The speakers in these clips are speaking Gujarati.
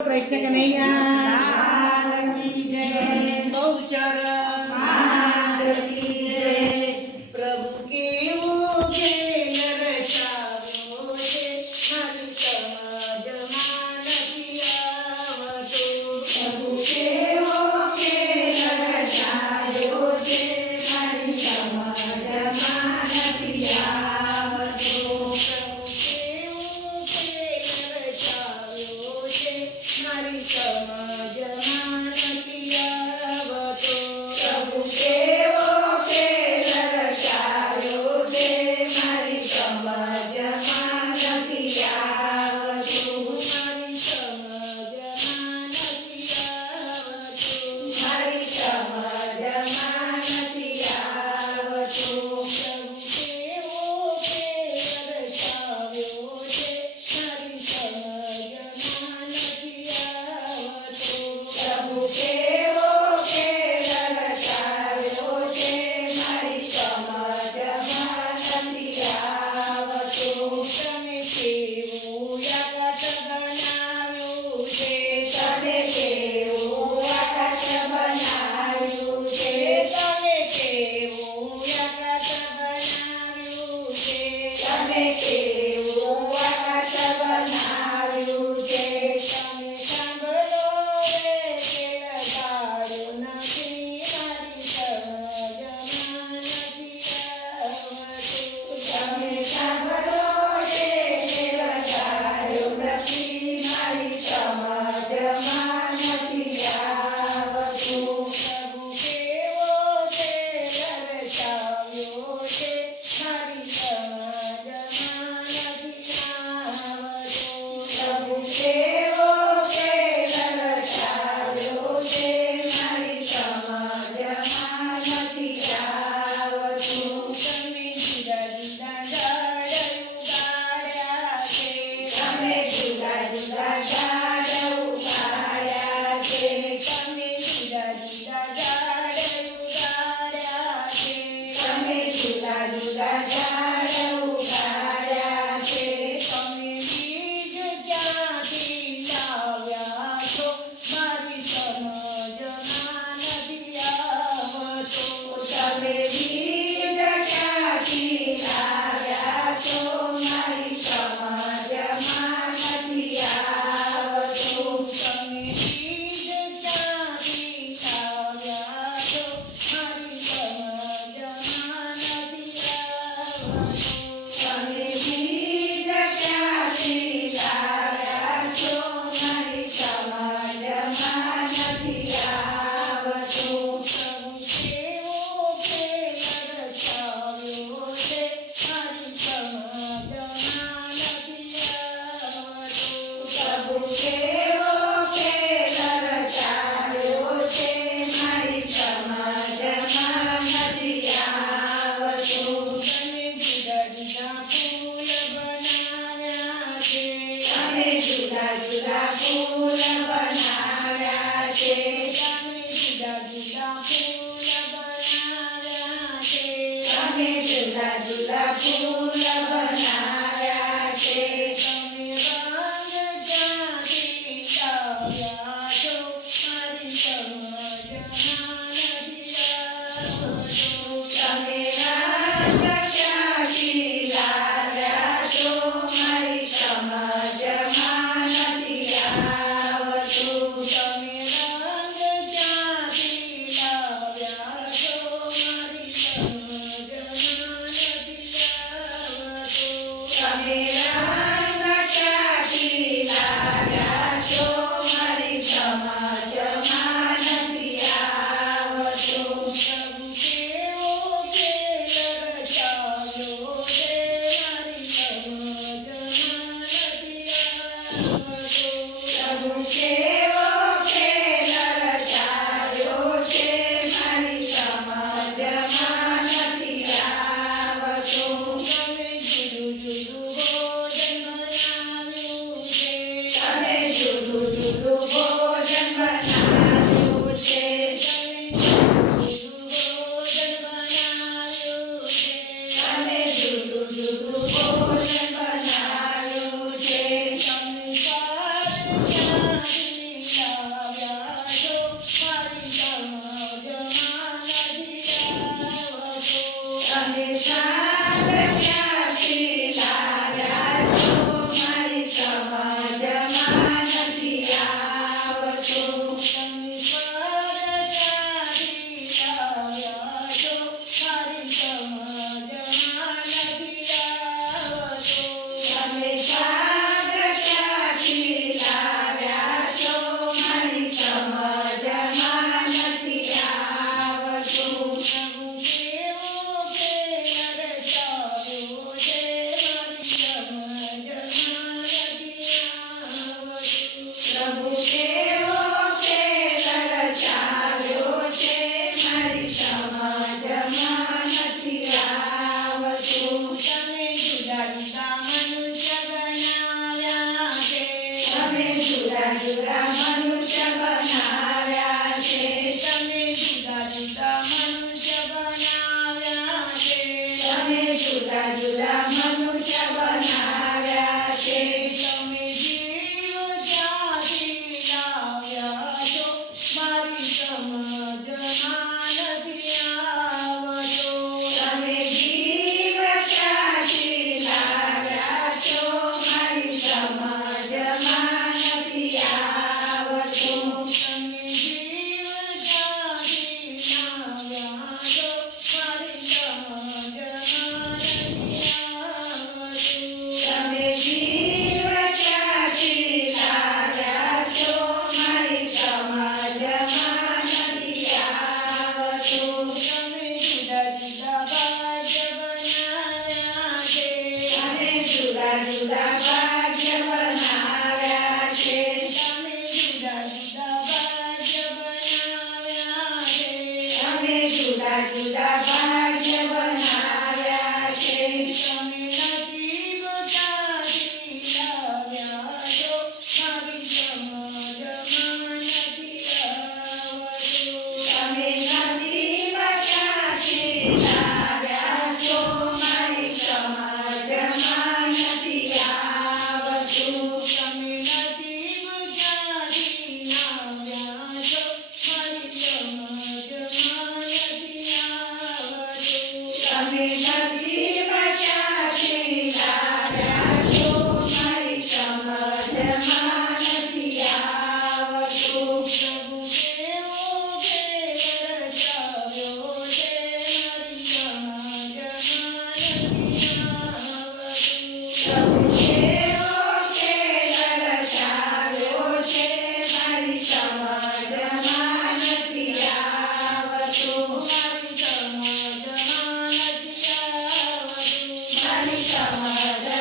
कृष्ण कन्हैया की जय। बहुचर प्रभु के वो खेल रचाव्यो छे, मारी समज मान पियावतो। प्रभु के वो खेल रचाव्यो छे, मारी समज मान पियावतो। प्रभु के वो खेल रचाव्यो छे, मारी समज मान पियावतो। प्रभु केવો ખેલ રચાવ્યો છે, મારી સમજમાં નથી આવતું। મારી સમજમાં નથી આવતું। મારી સમજમાં નથી આવતું। પ્રભુ કેવો ખેલ રચાવ્યો છે, મારી સમજમાં નથી આવતું। પ્રભુ કેવો ખેલ રચાવ્યો છે, મારી સમજમાં નથી આવતું। તમે કેવું આકાશ બનાવ્યું છે, તમે કેવું આકાશ બનાવ્યું છે, તમે કેવું આકાશ બનાવ્યું છે, તમે કેવું આકાશ બનાવ્યું છે। તમે સાંભળો એ કેળગાડું નથી, મારી સમજમાં નથી આવતું। તમે સાંભળો એ કેળગાડું નથી, મારી સમજમાં નથી આવતું। પ્રભુ કેવો ખેલ રચાવ્યો છે, મારી સમજમાં નથી આવતું। પ્રભુ કેવો ખેલ રચાવ્યો છે, મારી સમજમાં નથી આવતું। તમે જુદા જુદા ઝાડ ઉગાડ્યા છે, તમે જુદા જુદા ઝાડ ઉગાડ્યા છે, તમે જુદા જુદા ઝાડ ઉગાડ્યા છે, તમે જુદા જુદા ઝાડ ઉગાડ્યા છે। તમે બીજ ક્યાંથી લાવ્યા છો, મારી સમજમાં નથી આવતું। તમે બીજ ક્યાંથી લાવ્યા છો, મારી સમજમાં નથી આવતું। તમે બીજ ક્યાંથી લાવ્યા છો, મારી સમજમાં નથી આવતું। તમે બીજ ક્યાંથી લાવ્યા છો, મારી સમજમાં નથી આવતું। પ્રભુ કેવો ખેલ રચાવ્યો છે, મારી સમજમાં નથી આવતું। પ્રભુ કેવો ખેલ રચાવ્યો છે, મારી સમજમાં નથી આવતું। તમે જુદા જુદા ફૂલ બનાવ્યા છે, તમે જુદા જુદા ફૂલ બનાવ્યા છે, તમે જુદા જુદા ફૂલ બનાવ્યા છે, તમે જુદા જુદા ફૂલ બનાવ્યા છે। તમે રંગ ક્યાંથી લાવ્યા છો, મારી સમજમાં નથી આવતું। તમે રંગ ક્યાંથી લાવ્યા છો, મારી સમજમાં નથી આવતું। તમે રંગ ક્યાંથી લાવ્યા છો, મારી સમજમાં નથી આવતું। તમે રંગ ક્યાંથી લાવ્યા છો, મારી સમજમાં નથી આવતું। પ્રભુ કેવો ખેલ રચાવ્યો છે, મારી સમજમાં નથી આવતું। પ્રભુ કેવો ખેલ રચાવ્યો છે, મારી સમજમાં નથી આવતું। તમે જુદું જુદું ભોજન બનાવ્યું છે, તમે જુદું જુદું ભોજન બનાવ્યું છે, તમે જુદું જુદું ભોજન બનાવ્યું છે, તમે જુદું જુદું ભોજન બનાવ્યું છે। તમે સ્વાદ ક્યાંથી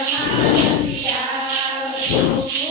સમાજમાં નથી આવતું.